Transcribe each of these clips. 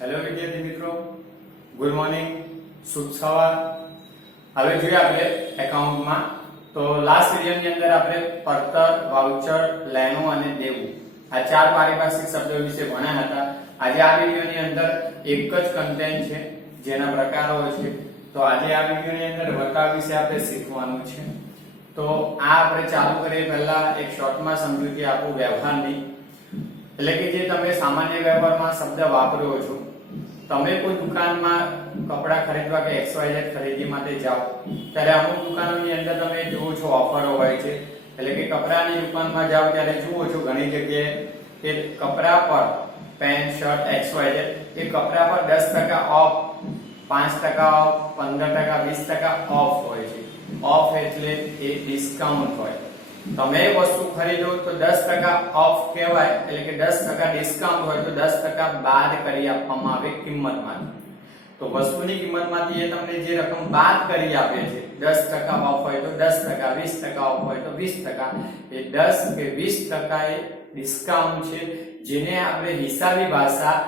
Hello વિદ્યાર્થી મિત્રો, good morning, શુભ સવાર. હવે જોઈએ આપણે એકાઉન્ટમાં તો લાસ્ટ વિડિયોની અંદર આપણે પડતર, વાઉચર, લેણું અને દેવું આ ચાર પારિભાષિક શબ્દો વિશે ભણ્યા હતા. આજે આ વિડિયોની અંદર એક જ કન્ટેન્ટ છે જેના પ્રકારો છે. તો આજે આ વિડિયોની અંદર વટાવ વિશે આપણે શીખવાનું છે. તો આ આપણે ચાલુ કરીએ પહેલા એક શોર્ટમાં સમજૂતી આપું વ્યવહારની. એટલે કે જે તમે સામાન્ય વ્યવહારમાં શબ્દ વાપરો છો, તમે કોઈ દુકાનમાં કપડા ખરીદવા કે XYZ ખરીદી માટે જાઓ ત્યારે અમુક દુકાનોની અંદર તમે જુઓ છો ઓફરો હોય છે. એટલે કે કપડાની દુકાનમાં જાઓ ત્યારે જુઓ છો ઘણી જગ્યાએ કે કપડા પર પેન્ટ શર્ટ XYZ એ કપડા પર 10% ઓફ, 5% ઓફ, 15%, 20% ઓફ હોય છે. ઓફ એટલે એ ડિસ્કાઉન્ટ હોય. તમે વસ્તુ ખરીદો તો 10% ઓફ કહેવાય, એટલે કે 10% ડિસ્કાઉન્ટ હોય તો 10% બાદ કરી આપવામાં આવે કિંમતમાંથી. તો વસ્તુની કિંમતમાંથી એ તમને જે રકમ બાદ કરી આપે છે, 10% ઓફ હોય તો 10%, 20% ઓફ હોય તો 20%, એ 10 કે 20% એ ડિસ્કાઉન્ટ છે, જેને આપણે હિસાબી ભાષા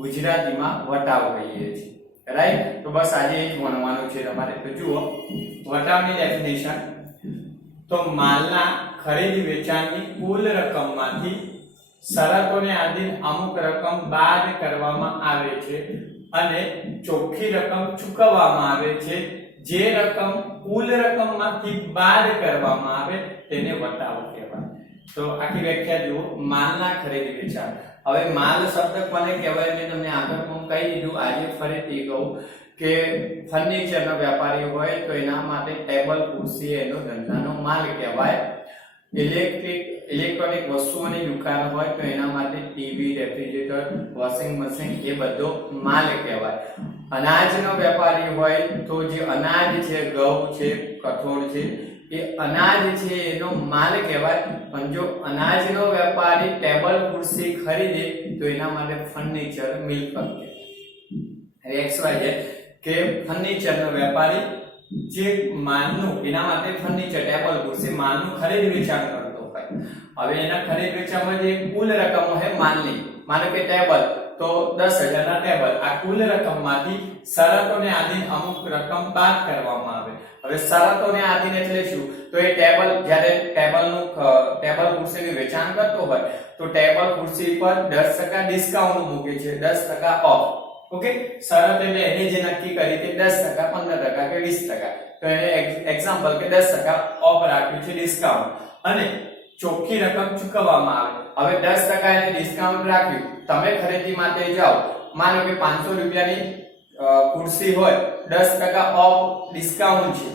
ગુજરાતીમાં વટાવ કહીએ છીએ. રાઈટ? તો બસ આજે એ જ ભણવાનું છે તમારે. તો જુઓ વટાવની ડેફિનેશન. તો માલના ખરીદી વેચાણની કુલ રકમમાંથી શરતોને આધીન અમુક રકમ બાદ કરવામાં આવે છે અને ચોખ્ખી રકમ ચૂકવવામાં આવે છે. જે રકમ કુલ રકમમાંથી બાદ કરવામાં આવે તેને વટાવ કહેવાય. તો આખી વ્યાખ્યા જુઓ. માલના ખરીદી વેચાણ. હવે માલ શબ્દ કોને કહેવાય મેં તમને આગળ પણ કહી દીધું. આજે ફરીથી કહું કે ફર્નિચરનો વેપારી હોય તો એના માટે ટેબલ, ખુરશી એનો ધંધાનો માલ કહેવાય. ઇલેક્ટ્રોનિક વસ્તુઓની દુકાન હોય તો એના માટે ટીવી, રેફ્રિજરેટર, વોશિંગ મશીન એ બધો માલ કહેવાય. અનાજનો વેપારી હોય તો જે અનાજ છે, ઘઉં છે, કઠોળ છે, એ અનાજ છે એનો માલ કહેવાય. પણ જો અનાજનો વેપારી ટેબલ, ખુરશી ખરીદે તો એના માટે ફર્નિચર, મિલકત કહેવાય. XYZ કે ફર્નિચરનો વેપારી જે માલનું એના માટે ફર્નિચર, ટેબલ, ખુરશી માલનું ખરીદ વેચાણ કરતો હોય. હવે એના ખરીદ વેચાણમાં જે કુલ રકમ હોય માલની, માનો કે ટેબલ તો 10,000 ના ટેબલ, આ કુલ રકમમાંથી શરતોને આધીન અમુક રકમ બાદ કરવામાં આવે. હવે શરતોને આધીન એટલે શું? તો એ ટેબલ જ્યારે ટેબલ ખુરશીનું વેચાણ કરતો હોય તો ટેબલ ખુરશી પર 10% ડિસ્કાઉન્ટ મૂકે છે, 10% ઓફ. ઓકે, શરત એટલે એને જે નક્કી કરી કે 10%, 15% કે 20%. તો એને એક્ઝામ્પલ કે 10% ઓફ રાખ્યું છે, ડિસ્કાઉન્ટ, અને ચોખ્ખી રકમ ચૂકવવામાં આવે. હવે 10% એને ડિસ્કાઉન્ટ રાખ્યું, તમે ખરીદી માટે જાઓ, માનો કે 500 રૂપિયાની ખુરશી હોય, 10% ઓફ ડિસ્કાઉન્ટ છે,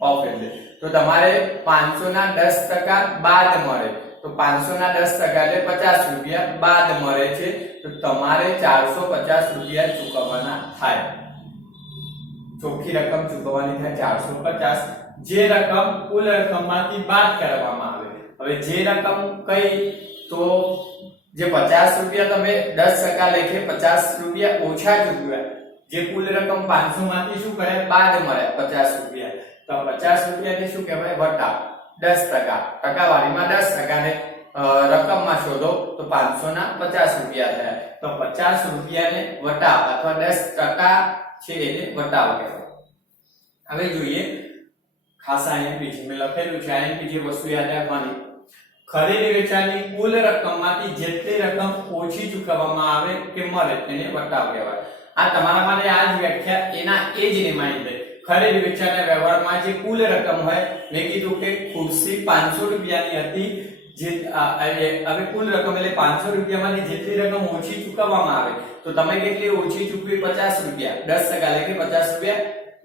ઓફ એટલે તો તમારે 500 ના 10% બાદ મળે. તો 500 ના 10% એટલે 50 રૂપિયા બાદ મળે છે. તો તમારે 450 રૂપિયા ચૂકવવાના થાય. ચોખ્ખી રકમ ચૂકવવાની થાય 450, જે રકમ કુલ રકમમાંથી બાદ કરવામાં આવે. હવે જે રકમ કઈ? તો જે 50 રૂપિયા તમે 10% લેખે 50 રૂપિયા ઓછા ચૂકવ્યા, જે કુલ રકમ 500 માંથી શું કરે? બાદ મળ્યા 50 રૂપિયા. તો 50 રૂપિયાને શું કહેવાય? વટાવ. 10%, ટકાવારીમાં 10% ને રકમમાં શોધો તો 500 ના 50 રૂપિયા થયા. તો 50 રૂપિયાને વટાવ અથવા 10% છે એને વટાવ કહેવાય. હવે જોઈએ ખાસ IMP છે, મેં લખેલું છે IMP જે વસ્તુ યાદ રાખવાની. ખરીદી વેચાણની કુલ રકમમાંથી જેટલી રકમ ઓછી ચૂકવવામાં આવે કે મળે તેને વટાવ કહેવાય. આ તમારા માટે આ જ વ્યાખ્યા, એના એ જ રિમાઇન્ડર. ખરીદ વેચાણના વ્યવહારમાં જે કુલ રકમ હોય, મેં કીધું કે ખુરશી 500 રૂપિયાની હતી, જે હવે કુલ રકમ એટલે 500 રૂપિયામાંથી જેટલી રકમ ઓછી ચૂકવવામાં આવે તો તમે કેટલી ઓછી ચૂકવી? 50 રૂપિયા, 10% એટલે 50 રૂપિયા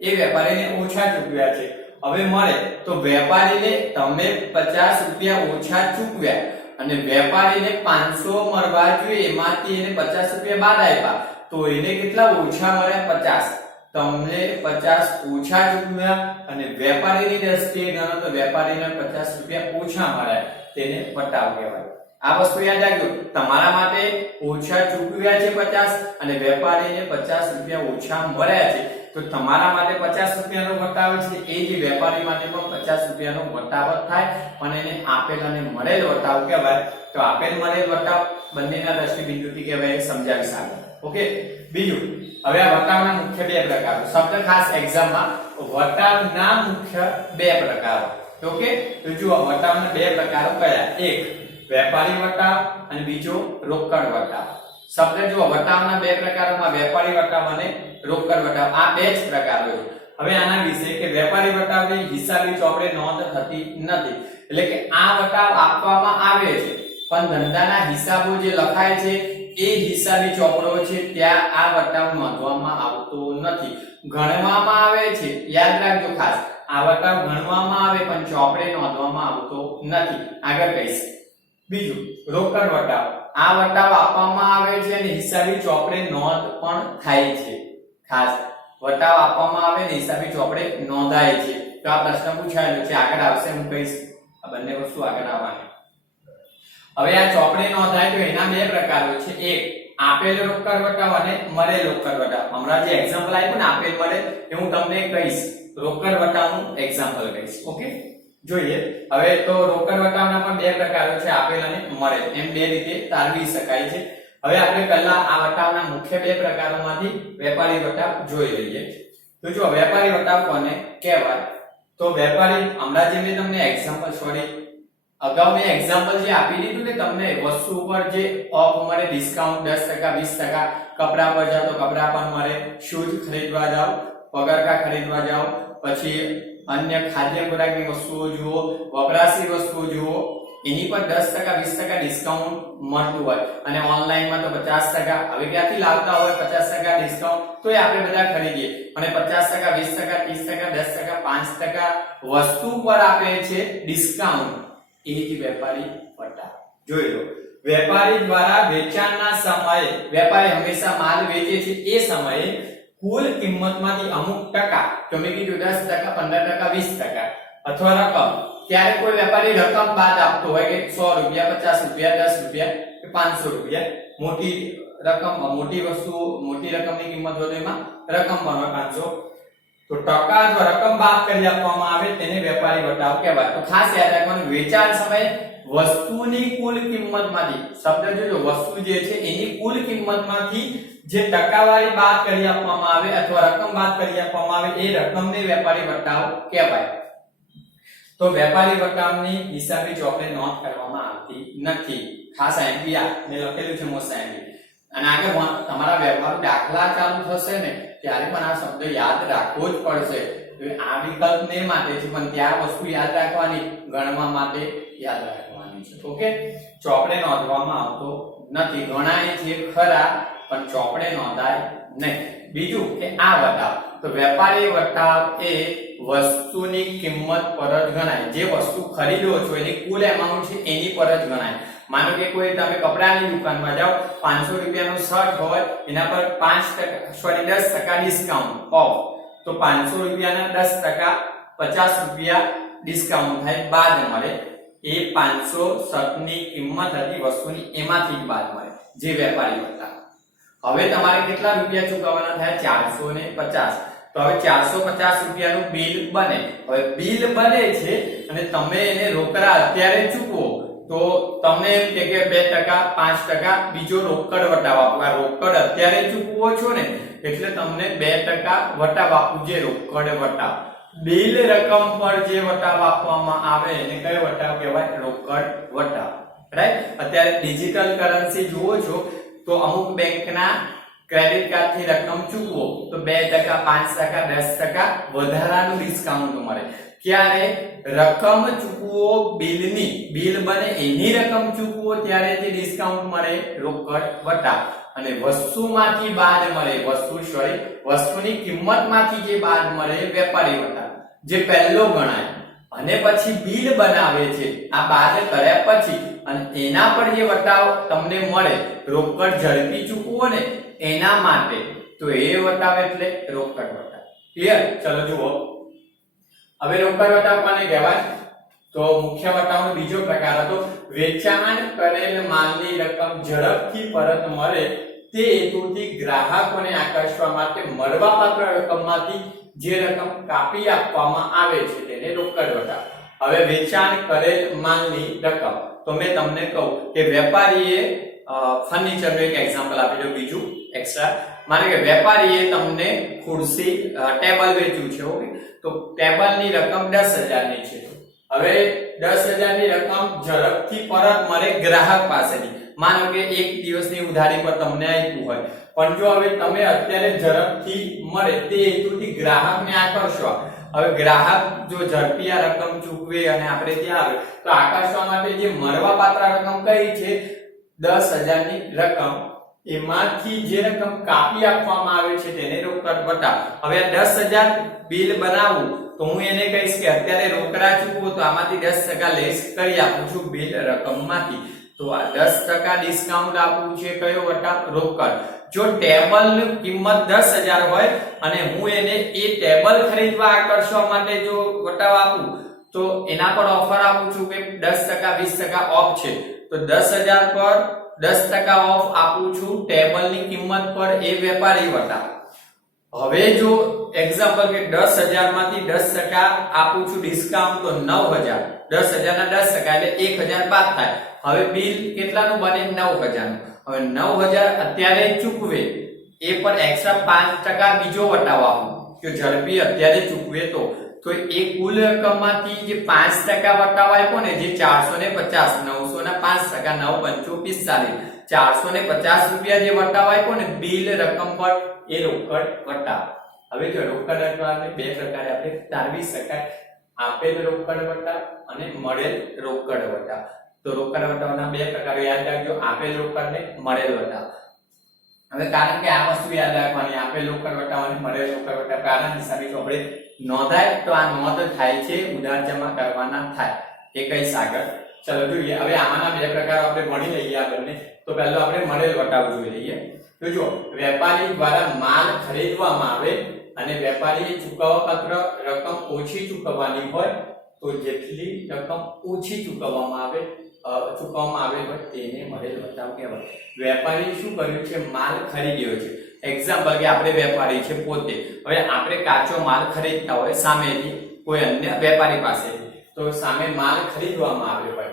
એ વેપારીને ઓછા ચૂકવ્યા છે. હવે મળે તો વેપારીને તમે 50 રૂપિયા ઓછા ચૂકવ્યા અને વેપારીને 500 મળવા જોઈએ, એમાંથી એને 50 રૂપિયા બાદ આપ્યા તો એને કેટલા ઓછા મળ્યા? 50. તમને 50 ઓછા ચૂકવ્યા અને વેપારીની દ્રષ્ટિએ ગણો તો વેપારીને 50 રૂપિયા ઓછા મળ્યા, તેને વટાવ કહેવાય. આ વસ્તુ યાદ રાખજો. તમારા માટે ઓછા ચૂકવ્યા છે 50 અને વેપારીને 50 રૂપિયા ઓછા મળ્યા છે તો તમારા માટે 50 રૂપિયાનો વટાવ છે, એ જ વેપારી માટે પણ 50 રૂપિયાનો વટાવ થાય. પણ એને આપેલ અને મળેલ વટાવ કહેવાય. તો આપેલ મળેલ વટાવ બંનેના દ્રષ્ટિબિંદુથી કહેવાય, સમજાવી સારું. ઓકે. બીજું, હવે આ વટાવના મુખ્ય બે પ્રકારો. શબ્દ ખાસ એક્ઝામમાં વટાવના મુખ્ય બે પ્રકારો. ઓકે, તો જુઓ વટાવના બે પ્રકારો કયા? એક વેપારી વટાવ અને બીજો રોકડ વટાવ. શબ્દ જુઓ, વટાવના બે પ્રકારોમાં વેપારી વટાવ અને રોકડ વટાવ, આ બે જ પ્રકારો છે. હવે આના વિશે કે વેપારી વટાવની હિસાબી ચોપડે નોંધ થતી નથી, એટલે કે આ વટાવ આપવામાં આવે છે પણ ધંધાના હિસાબો જે લખાય છે એ હિસાબી ચોપડો છે ત્યાં આ વટાવ નોંધવામાં આવતો નથી, ગણવામાં આવે છે. યાદ રાખજો ખાસ, આ વટાવ ગણવામાં આવે પણ ચોપડે નોંધવામાં આવતો નથી. આગળ કહીશ. બીજું, રોકડ વટાવ. આ વટાવ આપવામાં આવે છે અને હિસાબી ચોપડે નોંધ પણ થાય છે. ખાસ વટાવ આપવામાં આવે ને હિસાબી ચોપડે નોંધાય છે. તો આ પ્રશ્ન પૂછાયેલો છે, આગળ આવશે, હું કહીશ આ બંને વસ્તુ આગળ આવવાની. હવે આ ચોપડે નોંધાય તો એના બે પ્રકારો છે. એક આપેલ રોકડ વટાવ અને મળેલ રોકડ વટાવ. હમણાં જે એક્ઝામ્પલ આપ્યું ને આપેલ મળેલ, એ હું તમને કહીશ, રોકડ વટાવનું એક્ઝામ્પલ કહીશ. ઓકે, જોઈએ. હવે તો રોકડ વટાવના પણ બે પ્રકારો છે, આપેલ અને મળેલ, એમ બે રીતે તારવી શકાય છે. હવે આપણે પહેલા આ વટાવના મુખ્ય બે પ્રકારોમાંથી વેપારી વટાવ જોઈ લઈએ. તો જો વેપારી વટાવ કોને કહેવાય? તો વેપારી, હમણાં જે મેં તમને એક્ઝામ્પલ અગાઉ મેં એક્ઝામ્પલ જે આપી દીધું ને તમને, વસ્તુ ઉપર જે ઓફ મળે, ડિસ્કાઉન્ટ 10%, 20%, કપડા પર જાઓ તો કપડા પર મળે, શૂઝ ખરીદવા જાઓ, પગરખા ખરીદવા જાઓ, પછી અન્ય ખાદ્ય ખોરાકની વસ્તુઓ જુઓ, વપરાશી વસ્તુઓ જુઓ, એની પર 10%, 20% ડિસ્કાઉન્ટ મળતું હોય અને ઓનલાઈનમાં તો 50%. હવે ક્યાંથી લાવતા હોય 50% ડિસ્કાઉન્ટ? તો એ આપણે બધા ખરીદીએ અને 50%, 20%, 30%, 10%, 5% વસ્તુ પર આપે છે ડિસ્કાઉન્ટ. એ જ વેપારી વટાવ. જોઈ લો, વેપારી દ્વારા વેચાણના સમયે, વેપારી હંમેશા માલ વેચે છે એ સમયે કુલ કિંમતમાંથી અમુક ટકા, તો મેં કીધું 10%, 15%, 20% અથવા રકમ, ત્યારે કોઈ વેપારી રકમ બાદ આપતો હોય કે 100 રૂપિયા, 50 રૂપિયા, 10 રૂપિયા કે 500 રૂપિયા, મોટી રકમ, મોટી વસ્તુ, મોટી રકમની કિંમત હોય તો એમાં રકમ બનો 500, તો ટકા અથવા રકમ બાદ કરી આપવામાં આવે તેને વેપારી વટાવ કહેવાય. તો ખાસ યાદ રાખવાનું, વેચાણ સમયે વસ્તુની કુલ કિંમતમાંથી, શબ્દ જોજો, વસ્તુ જે છે એની કુલ કિંમતમાંથી જે ટકાવારી બાદ કરી આપવામાં આવે અથવા રકમ બાદ કરી આપવામાં આવે એ રકમને વેપારી વટાવ કહેવાય. તો વેપારી વટાવની હિસાબી ચોપડે નોંધ કરવામાં આવતી નથી. ખાસ એમપી મેં લખેલું છે મોસ્ટ એમપી. અને આગળ તમારા વ્યવહાર દાખલા ચાલુ થશે ને ત્યારે પણ આ શબ્દ યાદ રાખવો જ પડશે. આ વિકલ્પ ને માટે છે પણ ત્યાં વસ્તુ યાદ રાખવાની, ગણવા માટે યાદ રાખવાની છે. ઓકે, ચોપડે નોંધવામાં આવતો નથી, ગણાય છે ખરા પણ ચોપડે નોંધાય નહીં. બીજું કે આ વટાવ, તો વેપારી વટાવ એ વસ્તુની કિંમત પર જ ગણાય. જે વસ્તુ ખરીદો છો એની કુલ એમાઉન્ટ છે એની પર જ ગણાય. માનો કે કોઈ તમે કપડાની દુકાનમાં જાઓ, 500 રૂપિયાનો શર્ટ હોય, એના પર 10% ડિસ્કાઉન્ટ ઓફ, તો 500 રૂપિયાના 10% 50 રૂપિયા ડિસ્કાઉન્ટ થાય, બાદ મળે. એ 500 શર્ટની કિંમત હતી વસ્તુની, એમાંથી બાદ મળે, જે વેપારી વટાવ. હવે તમારે કેટલા રૂપિયા ચૂકવવાના થયા? 450. તો હવે 450 રૂપિયાનું બિલ બને. હવે બિલ બને છે અને તમે એને રોકડા અત્યારે ચૂકવો તો તમને એમ કે 2%, 5% બીજો રોકડ વટાવ આપો. આ રોકડ અત્યારે ચૂકવો છો ને એટલે તમને 2% વટાવ આપવું, જે રોકડ વટાવ. બિલ રકમ પર જે વટાવ આપવામાં આવે એને કયો વટાવ કહેવાય? રોકડ વટાવ. રાઈટ? અત્યારે ડિજિટલ કરન્સી જુઓ છો તો અમુક બેંકના ક્રેડિટ કાર્ડ થી રકમ ચૂકવો તો 2%, 5%, 10% વધારાનું ડિસ્કાઉન્ટ મળે. ક્યારે? રકમ ચૂકવો બિલની, બિલ બને એની રકમ ચૂકવો ત્યારે જે ડિસ્કાઉન્ટ મળે રોકડ વટાવ. અને વસ્તુમાંથી બાદ મળે, વસ્તુની કિંમતમાંથી જે બાદ મળે વેપારી વટાવ, જે પહેલો ગણાય. અને પછી બિલ બનાવે છે આ બાદ કર્યા પછી, અને એના પર જે વટાવ તમને મળે રોકડ ઝડપી ચૂકવો ને એના માટે, તો એ વટાવ એટલે રોકડ વટાવ. ક્લિયર? ચલો જુઓ, હવે રોકડ વટાવ કોને કહેવાય? તો મુખ્ય વટાવનો બીજો પ્રકાર હતો વેચાણ કરેલ માલની રકમ ઝડપથી પરત મળે તે હેતુથી ગ્રાહકોને આકર્ષવા માટે મળવાપાત્ર રકમમાંથી જે રકમ કાપી આપવામાં આવે છે તેને રોકડ વટાવ. હવે વેચાણ કરેલ માલની રકમ, તો તો મેં તમને કહું કે વેપારીએ ફર્નિચરનું એક એક્ઝામ્પલ આપી દો બીજું એક્સ્ટ્રા. માને કે વેપારીએ તમને ખુરશી ટેબલ વેચ્યું છે, ઓકે, તો ટેબલની રકમ 10,000 ની છે. હવે 10,000 ની રકમ ઝડપથી પરત મળે ગ્રાહક પાસેથી. માનો કે એક દિવસની ઉધારી પર તમને આપ્યું હોય, પણ જો હવે તમે અત્યારે ઝડપથી મળે તે હેતુથી ગ્રાહકને આકર્ષવા. હવે ગ્રાહક જો ઝડપી આ રકમ ચૂકવે અને આપણે ત્યાં આવે તો આકર્ષવા માટે જે મળવાપાત્ર રકમ કઈ છે 10,000 ની રકમ, એમાંથી જે રકમ કાપી આપવામાં આવે છે તેને રોકડ વટા. હવે આ 10,000 બિલ બનાવું તો હું એને કહીશ કે અત્યારે રોકડા ચૂકવો તો આમાંથી 10% લેસ કરી આપું છું બિલ રકમમાંથી. તો આ 10% ડિસ્કાઉન્ટ આપવું છે કયો વટા? રોકડ. જો ટેબલની કિંમત 10,000 હોય અને હું એને એ ટેબલ ખરીદવા આકર્ષવા માટે જો વટાવ આપું તો એના પર ઓફર આપું છું કે 10% 20% ઓફ છે, તો 10,000 પર 10% ઓફ આપું છું ટેબલની કિંમત પર એ વેપારી વટા. હવે જો એક્ઝામ્પલ કે 10,000 માંથી 10% આપું છું ડિસ્કાઉન્ટ તો 9,000, 10,000 ના 10% એટલે 1,000 બાદ થાય. હવે બિલ કેટલાનું બને? 9,000 નું. હવે 9,000 અત્યારે ચૂકવે એ પર એક્સ્ટ્રા 5% બીજો વટાવ આપું કે ઝડપી અત્યારે ચૂકવે તો એ કુલ રકમમાંથી જે 5% વટાવ આપ્યો ને, જે 450, 900 ના 5%, 9 5 45, 450 રૂપિયા જે વટાવ આપ્યો ને બિલ રકમ પર, એ રોકડ વટાવ. હવે જો રોકડ વટાવને બે પ્રકારે આપણે તારવી શકાય, આપેલ રોકડ વટાવ અને મળેલ રોકડ વટાવ. તો રોકડ વટાવના બે પ્રકારો યાદ રાખજો, આપેલ રોકડ ને મળેલ વટાવ. હવે કારણ કે આ વસ્તુ યાદ રાખવાની, આપેલ રોકડ વટાવ અને મળેલ રોકડ વટાવ કારણ હિસાબે આપણે નોંધાય તો આ નોંધ થાય છે ઉધાર જમા કરવાના થાય એ કઈ આગળ. ચલો જોઈએ. હવે આમાંના બે પ્રકારો આપણે ભણી લઈએ આ બંને. તો પહેલો આપણે મળેલ વટાવ જોઈ લઈએ. તો જો વેપારી દ્વારા માલ ખરીદવામાં આવે અને વેપારીએ ચૂકવવાપાત્ર રકમ ઓછી ચૂકવવાની હોય તો જેટલી રકમ ઓછી ચૂકવવામાં આવે હોય તેને મળેલ વટાવ કહેવાય. વેપારીએ શું કર્યું છે? માલ ખરીદ્યો છે. એક્ઝામ્પલ કે આપણે વેપારી છે પોતે, હવે આપણે કાચો માલ ખરીદતા હોય સામેથી કોઈ અન્ય વેપારી પાસેથી, તો સામે માલ ખરીદવામાં આવ્યો હોય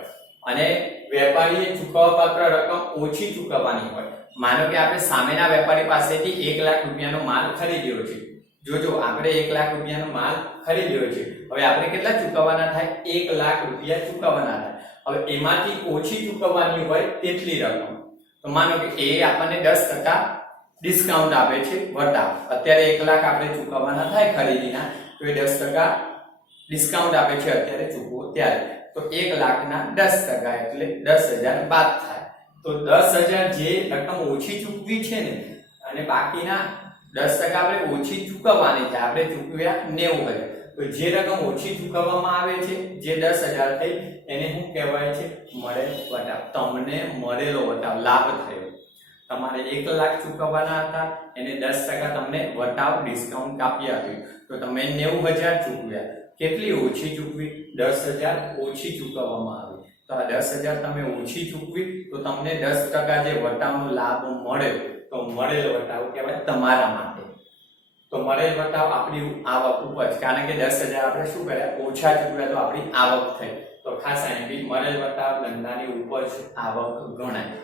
અને વેપારીએ ચૂકવવાપાત્ર રકમ ઓછી ચૂકવવાની હોય. માનો કે આપણે સામેના વેપારી પાસેથી 1 લાખ રૂપિયાનો માલ ખરીદ્યો છે. જોજો આપણે 1 લાખ રૂપિયાનો માલ ખરીદ્યો છે, હવે આપણે કેટલા ચૂકવવાના થાય? 1 લાખ રૂપિયા ચૂકવવાના થાય. હવે એમાંથી ઓછી ચૂકવવાની હોય તેટલી રકમ, તો માનો કે એ આપણને 10% ડિસ્કાઉન્ટ આપે છે વટાવ. અત્યારે 1 લાખ આપણે ચૂકવવાના થાય ખરીદીના, તો એ 10% ડિસ્કાઉન્ટ આપે છે અત્યારે ચૂકવો ત્યારે. તો 1 લાખના 10% એટલે 10,000 બાદ થાય. તો 10,000 જે રકમ ઓછી ચૂકવી છે ને, અને બાકીના 10% આપણે ઓછી ચૂકવવાની છે, આપણે ચૂકવ્યા 90,000, તો જે રકમ ઓછી ચૂકવવામાં આવે છે જે 10,000 થઈ એને શું કહેવાય છે? મળેલ વટાવ. તમને મળેલો વટાવ, લાભ થયો. તમારે 1 લાખ ચૂકવવાના હતા, એને 10% તમને વટાવ ડિસ્કાઉન્ટ કાપી આપ્યું, તો તમે 90,000 ચૂકવ્યા. કેટલી ઓછી ચૂકવી? 10,000 ઓછી ચૂકવવામાં આવી. તો આ 10,000 તમે ઓછી ચૂકવી તો તમને 10% જે વટાવનો લાભ મળ્યો, તો મળેલ વટાવ કહેવાય તમારા માટે. તો મળેલ વટાવ આપણી આવક ઉપર, કારણ કે 10,000 આપણે શું કર્યા? ઓછા ચૂકવ્યા, તો આપણી આવક થઈ. તો ખાસ અહીં મળેલ વટાવ ધંધાની ઉપજ આવક ગણાય.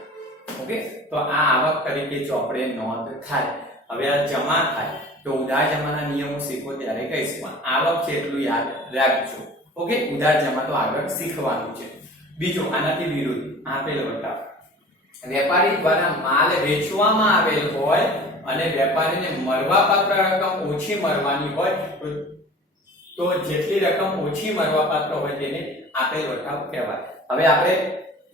ઓકે, તો આ આવક તરીકે ચોપડે નોંધ થાય. હવે આ જમા થાય તો ઉધાર જમાના નિયમો શીખો ત્યારે કહીશ, પણ આવક છે એટલું યાદ રાખજો. ઓકે, ઉધાર જમા તો આગળ શીખવાનું છે. બીજો આનાથી વિરુદ્ધ આપેલ વટાવ. વેપારી દ્વારા માલ વેચવામાં આવેલ હોય અને વેપારીને મળવાપાત્ર રકમ ઓછી મળવાની હોય તો જેટલી રકમ ઓછી મળવાપાત્ર હોય તેને આપેલ વટાવ કહેવાય. હવે આપણે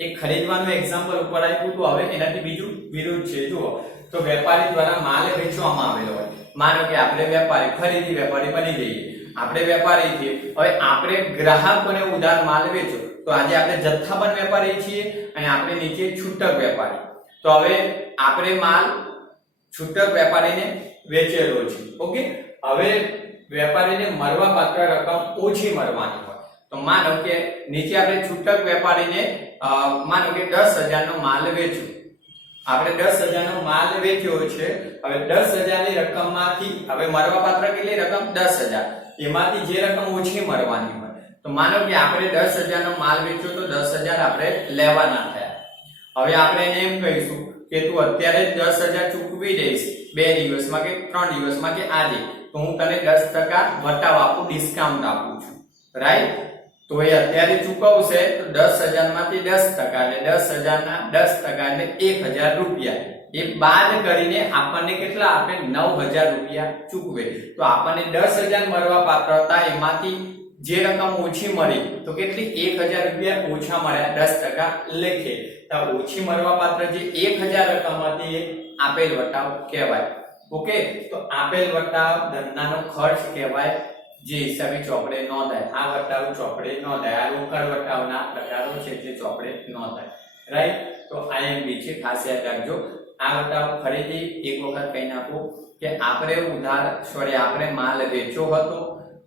એક ખરીદવાનું એક્ઝામ્પલ ઉપર આપ્યું તો હવે એનાથી બીજું વિરુદ્ધ છે. જુઓ, તો વેપારી દ્વારા માલ વેચવામાં આવેલો હોય, માનો કે આપણે વેપારી, ખરીદી વેપારી બની જઈએ, આપણે વેપારી છીએ, હવે આપણે ગ્રાહકોને ઉધાર માલ વેચો, તો આજે આપણે જથ્થાબંધ વેપારી છીએ અને આપણે નીચે છૂટક વેપારી. તો હવે આપણે માલ છૂટક વેપારીને વેચેલો છે. ઓકે, હવે વેપારીને મળવાપાત્ર રકમ ઓછી મળવાની હોય, તો માનો કે નીચે આપણે છૂટક વેપારીને માનો કે 10,000 નો માલ વેચ્યો, આપણે 10,000 નો માલ વેચ્યો છે. હવે 10,000 ની રકમમાંથી હવે મળવાપાત્ર કેટલી રકમ? 10,000, એમાંથી જે રકમ ઓછી મળવાની હોય તો માનો કે આપણે 10,000 નો માલ વેચ્યો તો 10,000 આપણે લેવાના થયા. હવે આપણે એને એમ કહીશું કે તું અત્યારે જ 10,000 ચૂકવી દઈશ 2 દિવસમાં કે 3 દિવસમાં કે આજે, તો હું તને 10% વટાવ આપું, ડિસ્કાઉન્ટ આપું છું, રાઈટ? તો એ અત્યારે ચૂકવશે તો 10,000 માંથી 10% એટલે 10,000 ના 10% એટલે 1,000 રૂપિયા. એ બાદ કરીને આપણને કેટલા આપે? 9,000 રૂપિયા ચૂકવે. તો આપણને 10,000 મળવા પાત્ર હતા, એમાંથી જે રકમ ઓછી મળી તો કેટલી? 1,000 રૂપિયા ઓછા મળ્યા, 10% લેખે. તો ઓછી મળવા પાત્ર જે 1,000 રકમ હતી એ આપેલ વટાવ કહેવાય. ઓકે, તો આપેલ વટાવ ધંધાનો ખર્ચ કહેવાય, જે હિસાબે ચોપડે નોંધાય. આ વટાવ ચોપડે નોંધાય. આ રોકડ વટાવના પ્રકારો છે જે ચોપડે નોંધાય, રાઈટ? તો IMP છે, ખાસ યાદ રાખજો. આ વટાવ ફરીથી એક વખત કહી નાખું કે આપણે માલ વેચ્યો હતો,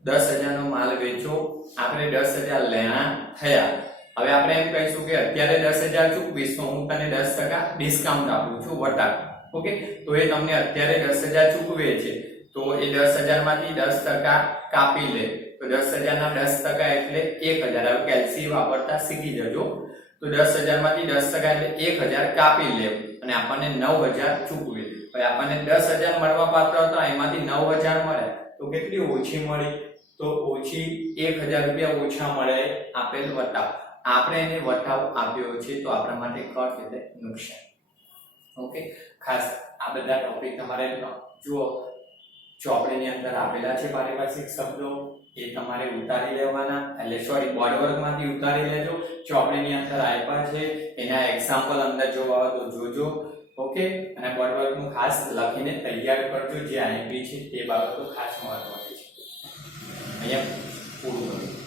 10,000 નો માલ વેચો, આપણે 10,000 લેણા થયા. હવે આપણે એમ કહીશું કે અત્યારે 10,000 ચૂકવીશ તો હું તને 10% ડિસ્કાઉન્ટ આપું છું, વટાવ. ઓકે, તો એ તમને અત્યારે 10,000 ચૂકવે છે, તો એ 10,000 માંથી 10% કાપી લે. તો 10,000 ના 10% એટલે 1,000. હવે કેલ્સી વાપરતા શીખી જજો. તો 10,000 માંથી 10% એટલે 1,000 કાપી લે અને આપણને 9,000 ચૂકવે. હવે આપણને 10,000 મળવા પાત્ર હતા, એમાંથી 9,000 મળે તો કેટલી ઓછી મળી? તો ઓછી 1,000 રૂપિયા ઓછા મળે આપેલ વટાવ. આપણે એને વટાવ આપ્યો છે તો આપણા માટે ખર્ચ એટલે નુકસાન. ઓકે, ખાસ આ બધા ટોપિક તમારે જુઓ, ચોપડીની અંદર આપેલા છે પારિભાષિક શબ્દો, એ તમારે ઉતારી લેવાના, એટલે બોર્ડ વર્કમાંથી ઉતારી લેજો. ચોપડીની અંદર આપ્યા છે, એના એક્ઝામ્પલ અંદર જોવા હોય તો જોજો. ઓકે, અને બોર્ડ વર્કનું ખાસ લખીને તૈયાર કરજો. જે IMP છે તે બાબતો ખાસ મહત્વની છે. અહીંયા પૂરું કરું.